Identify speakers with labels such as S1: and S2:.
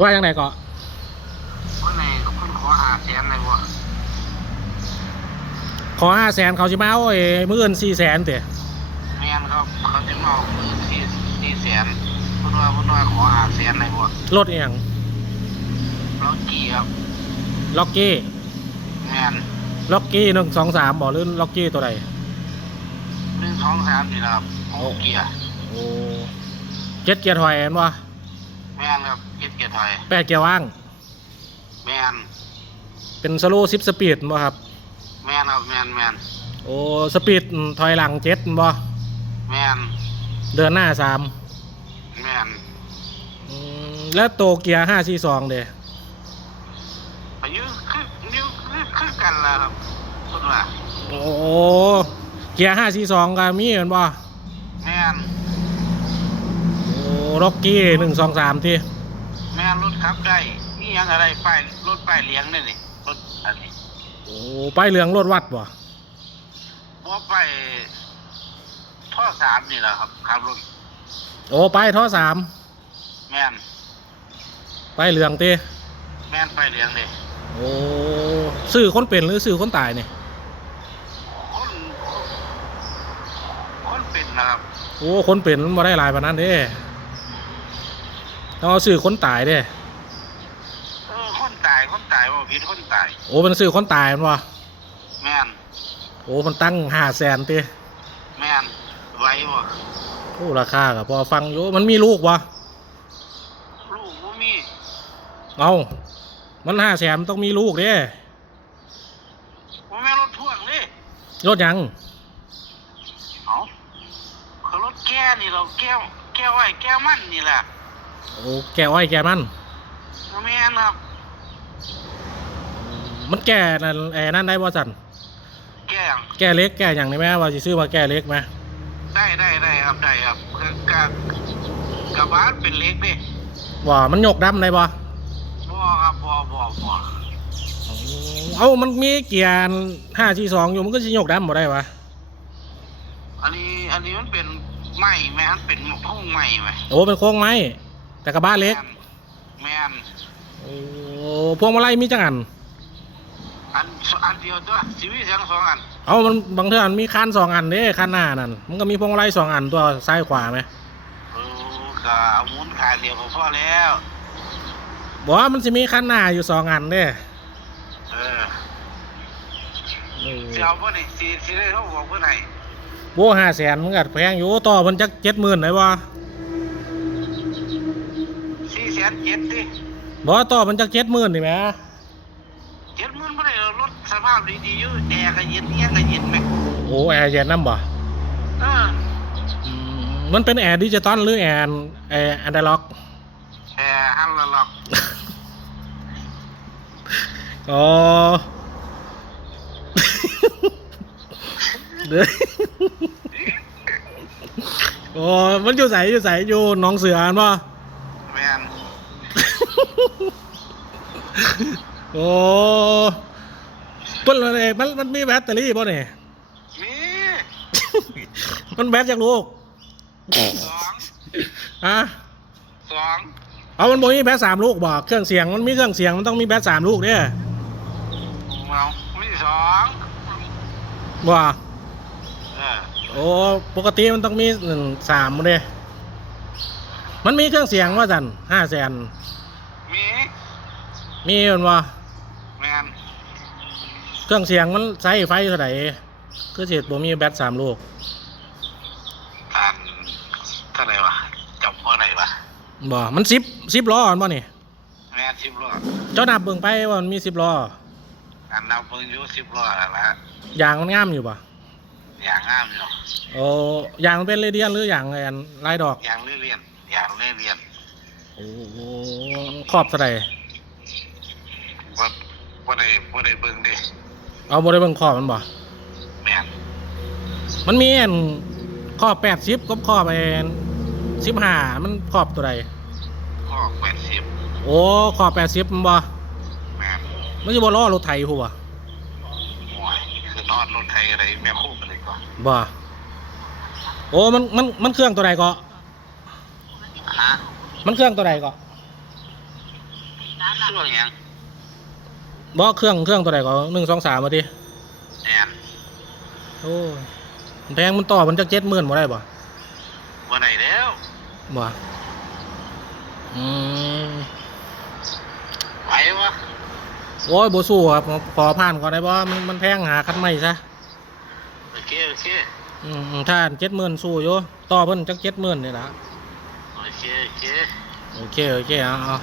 S1: ว่ายังไงก็
S2: คนไหนคนขอหาแสนเลยวะ
S1: ขอห้าแสนเขาจะมาเอาไอ้มื่นสี่แสนเตะ
S2: แมนครับเขาจะมาเอามือสี่สี่แสนพูดว่าพูดว่าขอหาแสนเลยวะ
S1: รถอหย่าง
S2: ล็อกกี้ครับ
S1: ล็อกกี้
S2: แมน
S1: ล็อกกี้หนึ่งสองสามบอกหรือล็อกกี้ตัวใด
S2: หนึ่งสองสามนี่นะครับโอ้เกียร์
S1: โอ้เจ็ดเกียร์ถอยเห็นวะ
S2: แมนครับเกียร์เกียร์ ไทย
S1: แปดเกียร์ว่าง
S2: แมน
S1: เป็นสโลซิปสปีดบ่ครับ
S2: แมนครับแมนแมน
S1: โอ้สปีดถอยหลังเจ็ดบ่
S2: แมน
S1: เดินหน้าสาม
S2: แมน
S1: อืมแล้วโตเกียร์ห้าสี่สองเด้
S2: อายุคือนิ้วคือคือกันแล้วครับพูดว่า
S1: โอ้เกียร์ห้าสี่สองก็มีเห็นบ่
S2: แมน
S1: โอ้ล็อกกี้หนึ่งสองสามที่
S2: แมนรถขับได้นี่ยังอะไรป้ายรถป้ายเลี้ยงนี่นี่รถอันนี้
S1: โอ้ไปายเหลืองรถวัดบ่
S2: ว่าไปท่อสามนี่แหละครับขับรถ
S1: โอ้ไปายท่อสาม
S2: แมน
S1: ไปายเหลืองตี
S2: แมนไปเลี้ยงเลย
S1: โอ้ซื้อคนเป็นหรือซื้อคนตายเนี่ย
S2: คนคนเป็นนะครับ
S1: โอ้คนเป็นมันบ่ได้หลายปานนั้นเด้ ต้องเอาซื้อคนตายเด้
S2: เออคนตายคนตายว่าผิดคนตาย
S1: โอ้มันซื้อคนตายมันวะ
S2: แมน
S1: โอ้มันตั้งห้าแสนตี
S2: แมนไหว้บ่
S1: โอ้ราคากับพอฟังอยู่มันมีลูกวะ
S2: ลูกบ่มี
S1: เอามันห้าแสนมันต้องมีลูกเด้
S2: บ่แม่นรถพ่วงเลย
S1: รถหยัง
S2: เอาคือรถแก้นี่เราแก้วแก้วไว้แก้วมันนี่แหละ
S1: โอ้แกอ้อยแกมัน
S2: บ่แม่นครับ
S1: มันแก่นั่นแอนั่นได้บ่สัน
S2: แก้ว
S1: แก่เล็กแก่อย่างนี้ไหมว่าจะซื้อมาแก่เล็กไหม
S2: ได้ได้ได้ครับได้ครับคือกะกะบาดเป็นเล็กเด้
S1: ว่ามันยกดำได้บ่
S2: บ่ครับบ่บ่บ่
S1: เอามันมีเกียร์ห้าสี่สองอยู่มันก็จะยกดำบ่ได้วะ
S2: อันนี้อันนี้มันเป็นไม้ไหมมันเป็นพุ่งไม้ไหม
S1: โอ้เป็นโค้งไม้ แต่กระบะเล็ก
S2: แม่น
S1: โอ้พวงมาลัยมีจังอัน
S2: อันอันเดียวตัวชีวิตทั้งสองอัน
S1: เอามันบางเทื่อมันมีคันสองอันเด้คันหน้านั่นมันก็มีพวงมาลัยสองอันตัวซ้ายขวาไหม
S2: เออก็เอาหมุนขายเดียวก็พอแล้ว
S1: บอกว่ามันจะมีคันหน้าอยู่สองอันเด้
S2: เออ
S1: เออ
S2: สิเอาเพื่อนสิสิได้เขาบอกเพื่อนไหน
S1: โว้ห้าแสนมันก็แพงอยู่ต่อมันจักเจ็ดหมื่นไหนวะ
S2: สี่แส นเจ็ดดิ
S1: บอกว่าต่อมันจักเจ็ดหมื่นนี่ไหม
S2: เจ็ดหมื่นไม่ได้เอารถสภาพดีๆอยู่แอร์ก็เย็นเอี้ยงก็เย็นไหม
S1: โอ้แอร์เย็นน้ำบ่
S2: เออ
S1: อืมมันเป็นแอร์ดิจิตอลหรือแอร์แอร์อันเดอร์ล็อก
S2: แอร์ฮันละหรอก
S1: อ๋อเด้อโอ้มันอยู่ใสอยู่ใสอยู่หน้องเสืออันป่ะ
S2: แมน
S1: โอ้เปิ้นเลยมันมันมีแบตเตอรี่ป่ะเนี่ย
S2: นี่
S1: มันแบตจากลูก
S2: สอง
S1: ฮะ
S2: สอง
S1: เอามันบอกมีแบตสามลูกบอกเครื่องเสียงมันมีเครื่องเสียงมันต้องมีแบตสามลูกเนี่ย
S2: เอามีสอง
S1: บ่
S2: เออ
S1: โอ้ปกติมันต้องมีหนึ่งสามเลยมันมีเครื่องเสียงว่าสันห้าแสน
S2: มี
S1: มีมันว่า
S2: แมน
S1: เครื่องเสียงมันใช้ไฟเท่าไหร่คือสิบ่มีแบตสามลูก
S2: อันเท่าไหร่วะจำเมื่อไหร่วะ
S1: บ่ มันสิบสิบล้ออันบ่นี่
S2: แมนสิบล้อ
S1: เจ้านับเบิ่งไปว่ามันมีสิบล้อ
S2: อันนับเบิ่งอยู่สิบล้อแล้วละ
S1: ยางมันงามอยู่ป่ะ
S2: อย่างงามอยู่
S1: โอ้ยางมันเป็นเรเดียนหรือยางไอ้อันลายดอก
S2: อย่างเรียนๆอย่างเรียน
S1: โอ้โหขอบเท่าไหร่
S2: ๆบ่ บ่ได้บ่ได้เบิ่งเดิ
S1: เอาบ่ได้เบิ่งขอบมันบ่
S2: แม่น
S1: มันมีอันขอบแปดสิบกับขอบไอ้สิบห้ามันขอบตัวใด
S2: ข้อแปดสิบ
S1: โอ้ขอบแปดสิบมันบ่
S2: แม่น
S1: มันจะบ่ล้อรถไถหัว
S2: โอ้ยคือนอนรถไทยอะไรแม่คู่กันเลยก่อน
S1: บ่โอ้มันมันมันเครื่องตัวใดก็
S2: ฮะ
S1: มันเครื่องตัวใดก็
S2: ช่วงยัง
S1: บ่เครื่องเครื่องตัวไหนก็หนึ่งสองสามมาดิ
S2: แอน
S1: โอ้มันแพงมันต่อมันจะเจ็ดหมื่นบ่ได้บ่
S2: วันไหนแล้ว
S1: บ่อืม
S2: ไปวะ
S1: โอ้ยบ่สู้ครับพอผ่านก่อนได้บ่มันมันแพงหาคันใหม่ซะ
S2: โอเคโอเค
S1: อืมอืมถ้าเจ็ดหมื่นสู้อยู่ต่อเพิ่นจักเจ็ดหมื่นนี่ล่ะ
S2: โอเคโอเค
S1: โอเคโอเคเอาเอา